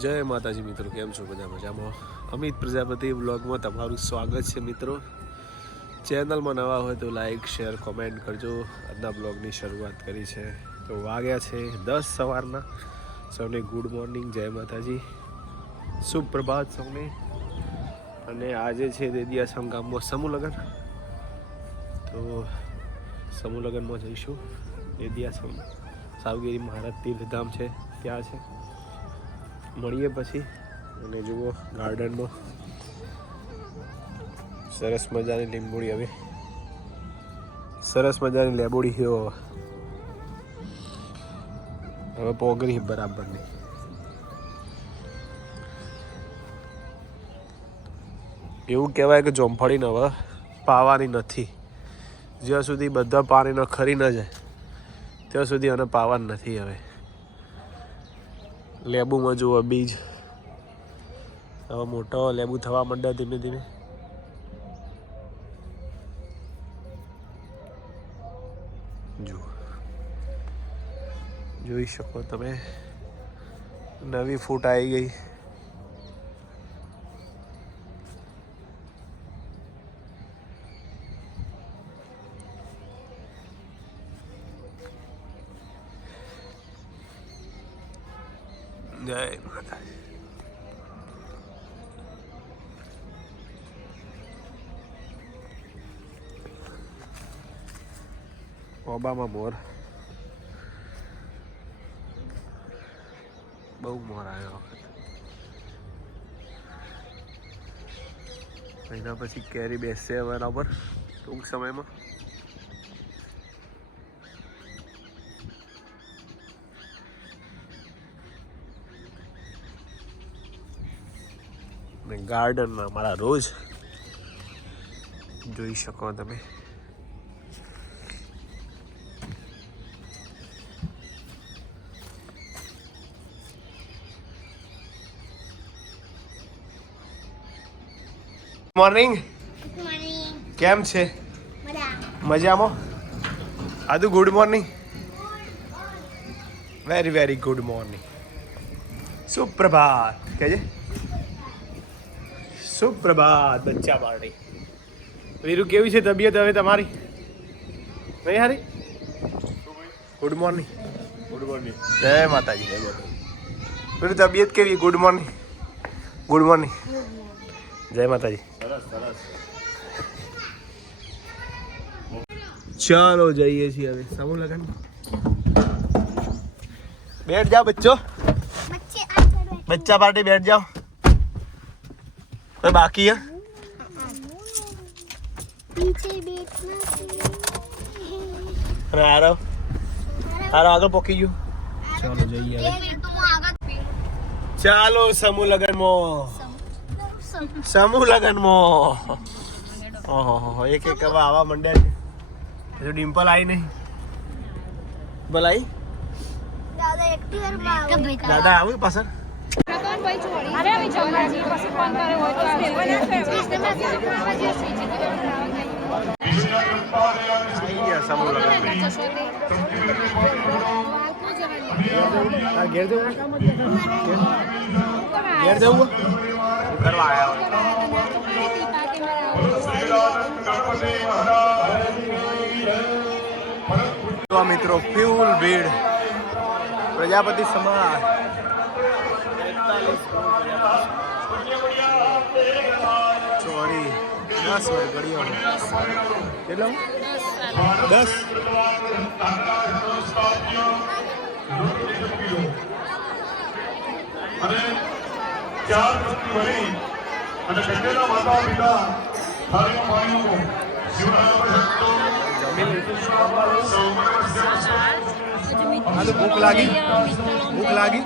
જય માતાજી મિત્રો, કેમ છો? બધા મજામાં? અમિત પ્રજાપતિ વ્લોગમાં તમારું સ્વાગત છે મિત્રો. ચેનલમાં નવા હોય તો લાઈક શેર કોમેન્ટ કરજો. આજના બ્લોગની શરૂઆત કરી છે તો વાગ્યા છે 10 સવારના. સૌને ગુડ મોર્નિંગ, જય માતાજી, સુપ્રભાત સૌને. અને આજે છે દેદિયાસમ ગામમાં સમૂહ લગ્ન, તો સમૂહ લગ્નમાં જઈશું. દેદિયાસમ સાવગીરી મહારાજ તીર્થધામ છે, ત્યાં છે. મળીએ પછી. અને જુઓ ગાર્ડનમાં સરસ મજાની લીંબોડી, હવે સરસ મજાની લેબોડી છે. હવે પોગરી બરાબર નહીં. એવું કહેવાય કે જોમફળીને હવે પાવાની નથી. જ્યાં સુધી બધા પાણીનો ખરી ન જાય ત્યાં સુધી એને પાવાની નથી. હવે લેબુમાં જુઓ બીજ, હવે મોટો લેબુ થવા માંડ્યા ધીમે ધીમે. જુઓ, જોઈ શકો તમે, નવી ફૂટ આવી ગઈ. જય માતાજી. ઓબામાં મોર, બહુ મોર આવ્યો વખત. એના પછી કેરી બેસશે હવે એના પર ટૂંક સમયમાં. ગાર્ડનમાં મારા રોજ જોઈ શકો તમે. મોર્નિંગ, કેમ છે? મજામાં? આદુ good morning. Very very good morning. સુપ્રભાત કહેજે. સુપ્રભાત બચ્ચા પાર્ટી. વીરુ, કેવી છે તબિયત હવે તમારી? નહીં હારી? Good morning. Good morning. જય માતાજી. જય માતાજી. વીરુ, તબિયત કેવી? Good morning. Good morning. જય માતાજી. સરસ સરસ. ચાલો જઈએ છીએ હવે સમૂહ લગન. બેઠ જાઓ બચ્ચો, બચ્ચા પાર્ટી બેઠ જાઓ. कोई बाकी है? पीछे बैठना अरे आ रहा आगे पोकी गयो. चलो जाइए. ચાલો સમૂહ લગનમાં, સમૂહ લગનમાં. ઓહો, એક એક હવે આવા મંડ્યા છે. હજુ ડિમ્પલ આવી નહીં. બોલાઈ દાદા આવું પાછળ. અરે અમે જમવાજી પછી ફોન કરે હોય તો આવી ગયા સમૂહ લગન. ઘેર જવું, ઘેર જવું કરવા આવ્યા મિત્રો. ફ્યુલ ભીડ પ્રજાપતિ સમાજ. ચોરી 10 હોય ઘડીઓ. કેટલો? 10. અને 4 વ્યક્તિ વળી અને બંનેના માતા પિતા થાળીમાં પાણીનો હાલો, ભૂખ લાગી, ભૂખ લાગી.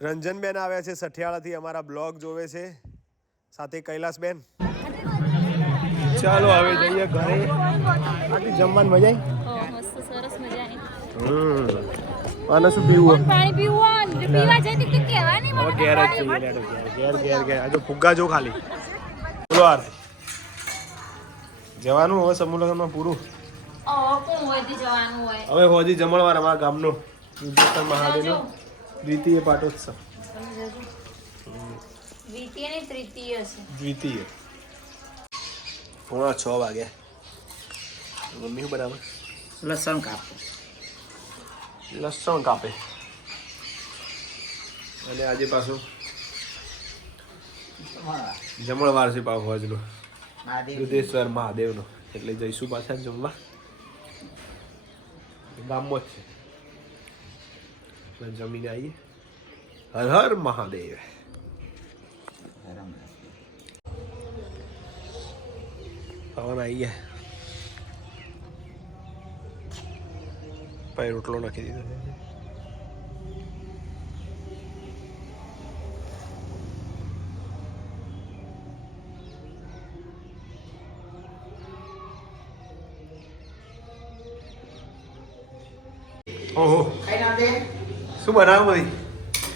રંજનબેન આવ્યા છે સઠિયાળાથી, અમારા બ્લોગ જોવે છે, સાથે કૈલાસબેન. ચાલો હવે જઈએ ઘરે. આટલી જમવાની મજા આવી? સરસ મજા આવી. આને શું પીવું? પાણી પીવું. પીવા જતી તો કહેવા નહીં મને. ઘેર જ જોઈએ. ઘેર ઘેર ઘેર. આ જો ફુગ્ગા જો ખાલી. બોલો આરતી. જવાનું હવે સમૂહ લગ્નમાં પૂરું. કોણ હોય તે જવાનું હોય. હવે હોજી જમણવાર અમારા ગામનો વિજેતા મહાદેવનો દ્વિતીય પાટોત્સવ. દ્વિતીય ને તૃતીય છે. દ્વિતીય 6:30 વાગ્યા. મમ્મી બરાબર લસણ કાપો. લસણ કાપે. અને આજે પાછું જમણવાર છે પાછો હોજનો દુધેશ્વર મહાદેવનો, એટલે જઈશું પાછા જમવા. ગામમાં જ છે એટલે જમીને આવીએ. હર હર મહાદેવ. પવન આવી ગયા. પછી રોટલો નાખી દીધો. ઓહો શું બનાવું ભાઈ?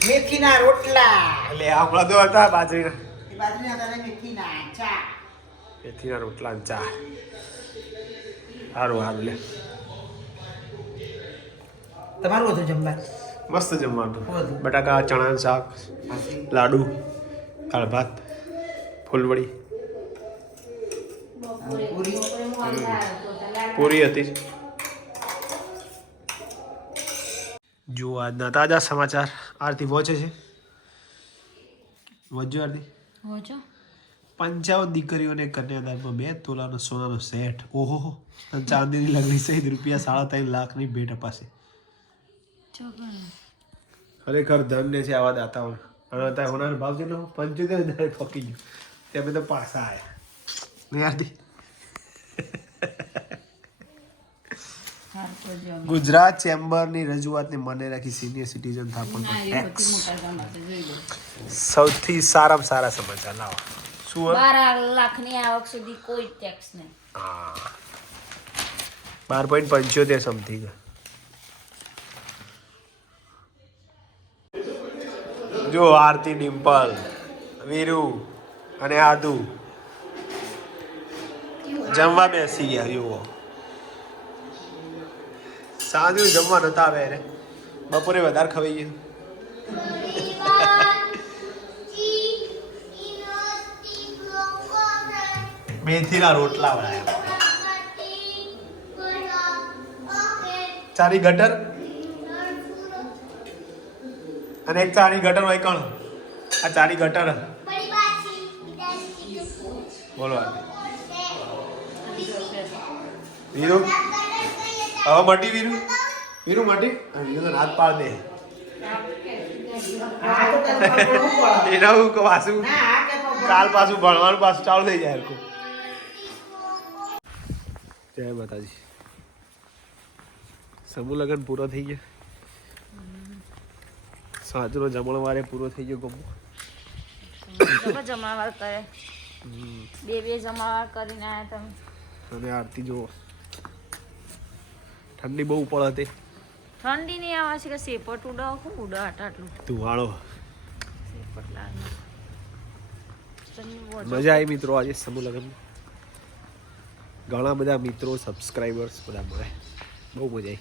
મેથીના રોટલા. એટલે આપણા તો હતા બાજરીના. એ બાજરીના તારે મેથીના ચા. મેથીના રોટલા અને ચા. સારું સારું લે. તમારું હતું જમવા? મસ્ત જમવાનું. બધું. બટાકા, ચણાનું શાક, લાડુ, દાળ ભાત, ફૂલવડી, પૂરી હતી. જો આજના તાજા સમાચાર. આરતી પહોંચે છે. વજો આરતી. હોજો 55 દીકરીઓને કન્યાદાનમાં 2 તોલાનો સોનાનો સેટ, ઓહો, અને ચાંદીની લગડી સહિત ₹3.5 લાખની ભેટ અપાશે. ખરેખર ધન્ય છે આવા દાતાઓ. અને અત્યારે હોનાનો ભાવ છે 75,000 ફકી ગયો. ત્યાં તો પાછા આવ્યા નહીં આરતી. ગુજરાત ચેમ્બરની રજૂઆતને માને રાખી સિનિયર સિટીઝન થાપણ પર ટેક્સ. સૌથી સારામાં સારા સમાચાર લાવો. શું 12 લાખની આવક સુધી કોઈ ટેક્સ નહીં. હા 12.75 સમથિંગ. જો આરતી, ડિમ્પલ, વીરુ અને આદુ જમવા બેસી ગયા. જુઓ સાંજે જમવા નતા આવે રે, બપોરે વધારે ખવાઈ ગયું. મેથીના રોટલા બનાવ્યા. ચારી ગટર અને એક ચારી ગટર હોય કણ. આ ચારી ગટર બોલો વીરુ. હવે મટી વીરુ. વીરુ મટી. વીરુ હાથ પાડ દે. એના હું પાછું કાલ પાછું ભણવાનું પાછું ચાલુ થઈ જાય. હરખું. જય માતાજી. સમૂહ લગ્ન પૂરો થઈ ગયો. સાંજનો જમણવારે પૂરો થઈ ગયો. ગમો જમાવાર કરે. બે જમાવાર કરીને આવ્યા તમે. અને આરતી જો ઠંડી બહુ પડે હતી. ઠંડી નહીં આવે છે કે સેપટ ઉડાવ ખૂબ ઉડા આટલું ધુવાળો. સેપટ લાગે. મજા આવી મિત્રો આજે સમૂહ લગ્ન. ઘણા બધા મિત્રો, સબસ્ક્રાઈબર્સ બધા મળે. બહુ મજા આવી.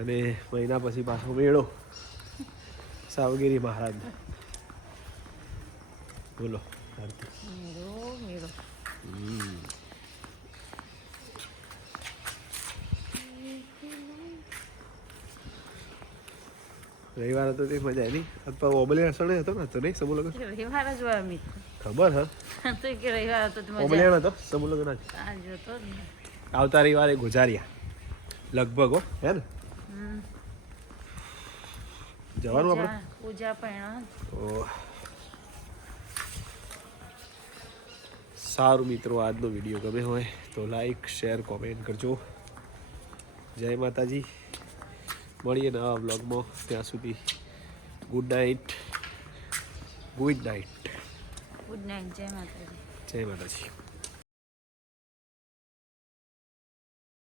અને મહિના પછી પાછો મેળો સાવગીરી મહારાજ. બોલો આરતી. મેળો રવિવાર હતો તે મજા આવી. અથવા ઓબલિયા સણે હતો ને? તો નહીં સમૂહ લગ્ન? રવિવાર જ હોય મિત્ર. ખબર હા તો કે રવિવાર હતો તો મજા ઓબલિયા હતો સમૂહ લગ્ન આજે. આજે હતો જ ને. આવતા રવિવારે ગુજારિયા લગભગ હો હે ને? જવાનું આપણે. પૂજા પણ ઓહ સારું મિત્રો, આજનો વિડીયો ગમે હોય તો લાઈક, શેર, કોમેન્ટ કરજો. જય માતાજી. મળીએ નવા બ્લોગમાં. ત્યાં સુધી good night. Good night. Good night. જય માતાજી. જય માતાજી.